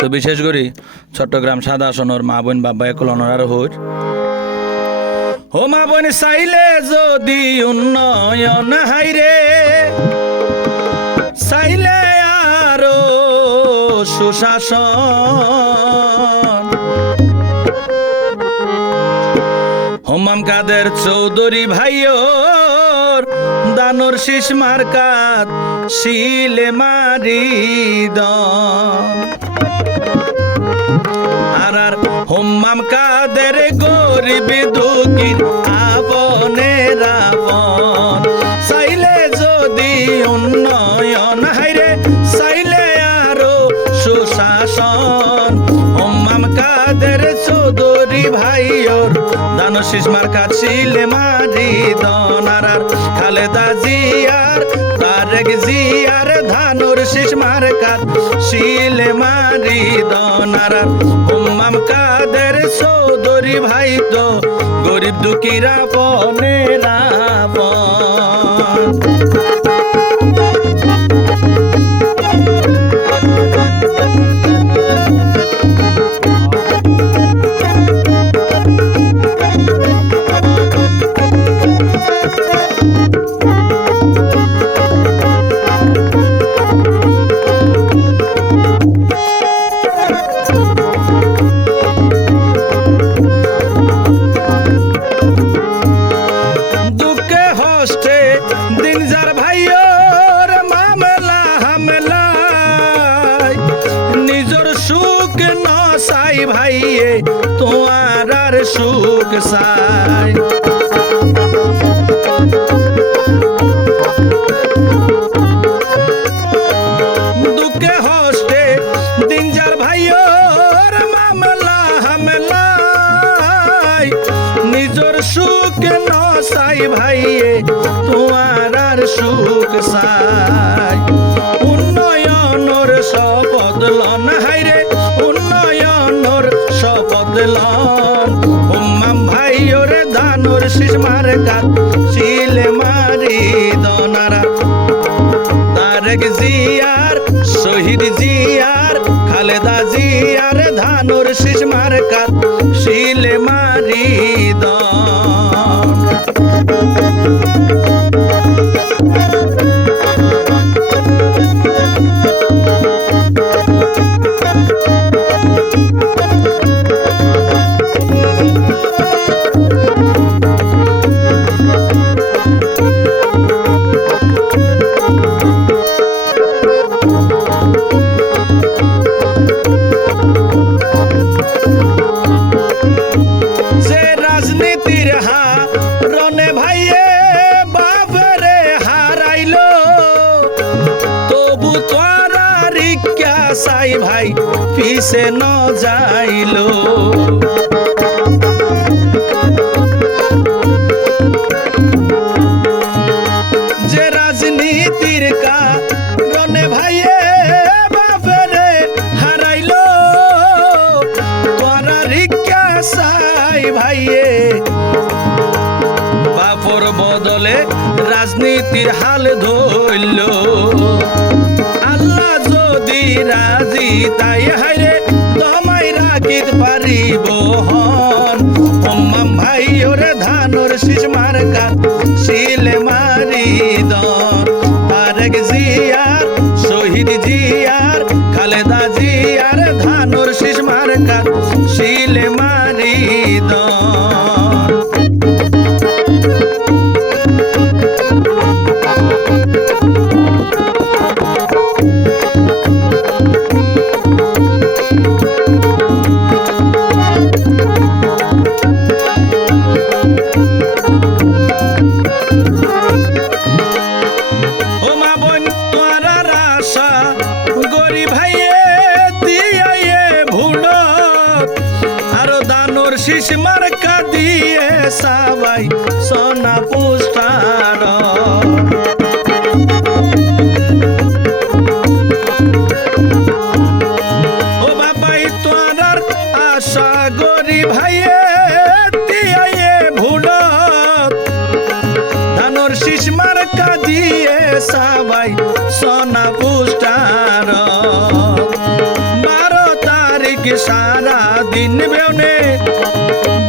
তো বিশেষ করে চট্টগ্রাম সাদা আসনের মা বোন বাবা একলনের আর হইর ও মা বোন চাইলে যদি উন্নয়ন হাইরে চাইলে আরো সুশাসন হোমাম কাদের চৌধুরী ভাইয়োর দানোর শীষ মার্কাত শিলে মারি আর হোমাম কাদের গরিব দুঃখী আপনের আপন চাইলে যদি উন্নয়ন হাইরে চাইলে আরো সুশাসন হোমাম কাদের চৌধুরী ভাইয়োর দানোর শীষ মার্কাত শিলে মারি আর খালেদা জিয়ার তারেক জিয়ার ধানুর শীষ মার্কাত শিলে মারি আর হোমাম কাদের চৌধুরী ভাই তো গরিব দুঃখীরা পনের আপন ভাইয়ে তোমার আর সুখ চাই দুঃখে হস্তে দিন যার ভাইয়ের মামলা হামলাই নিজের সুখ নসাই ভাইয়ে তোমার আর সুখ চাই উন্নয়নের শপথ লন হাইরে শপথ লন হোমাম ভাইয়োর ধানুর শীষ মার্কাত শিলে মারি দনারা তারেক জিয়ার শহীদ জিয়ার খালেদা জিয়ার ধানুর শীষ মার্কাত শিলে মারি দন সাই ভাই পিছে ন যাইলো যে রাজনীতির কারণে ভাইয়ে বাপরে হারাইলো তোরা রিক্কা সাই ভাইয়ে বাপর বদলে রাজনীতির হাল ধরল আল্লাহ যদি রাজি তাই হাইরে তোমায় রাখিত পারিব হন হোমাম ভাইয়োর ধানুর শীষ মার্কাত শিলে মারি দন তারেক জিয়ার শহীদ জিয়ার খালেদা জিয়ার ধানুর শীষ মার্কাত শিলে মারি দন শীষ মার্কা দিয়ে সবাই সোনা পুষ্টার ও বাবাই তোরার আশা গরি ভাইয়ে দিয়ে ভুলত ধানোর শীষ মার্কা দিয়ে সবাই সোনা পুষ্টার 12 কি সারা দিন বেউনে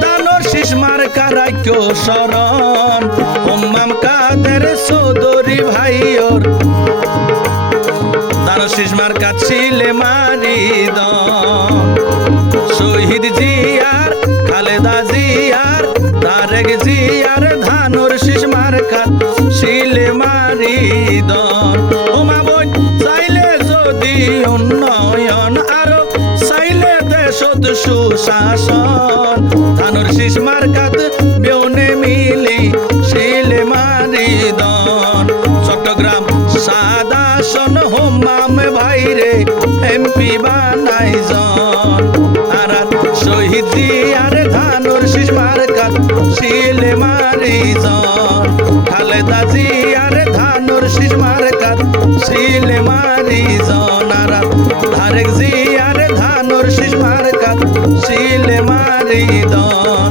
দানোর শীষ মার্কা রাখ্য শরণ হোম্মাম কাদের চৌধুরী ভাইয়র দানোর শীষ মার্কা ছিলে মারি দন শহীদ জিয়ার খালেদা জিয়ার তারেক জিয়ার ধানোর শীষ মার্কা ছিলে মারি দন ও মা বোন চাইলে যদি উন্নয়ন আরো চাইলে দেশত সুশাসন ধানোর শীষ মার্কাত বেউনে মিলি ছিলে মারি দন চট্টগ্রাম সাদা আসন হোম্মাম ভাইরে এমপি বানাই জন আর শহীদ জিয়ার ধানোর শীষ মার্কাত ছিলে মারি জন খালেদা জিয়ার ধানোর শীষ মার্কাত ছিলে মারি জন আর তারেক জিয়ার ধানোর শীষ মার্কাত ছিলে মারি জন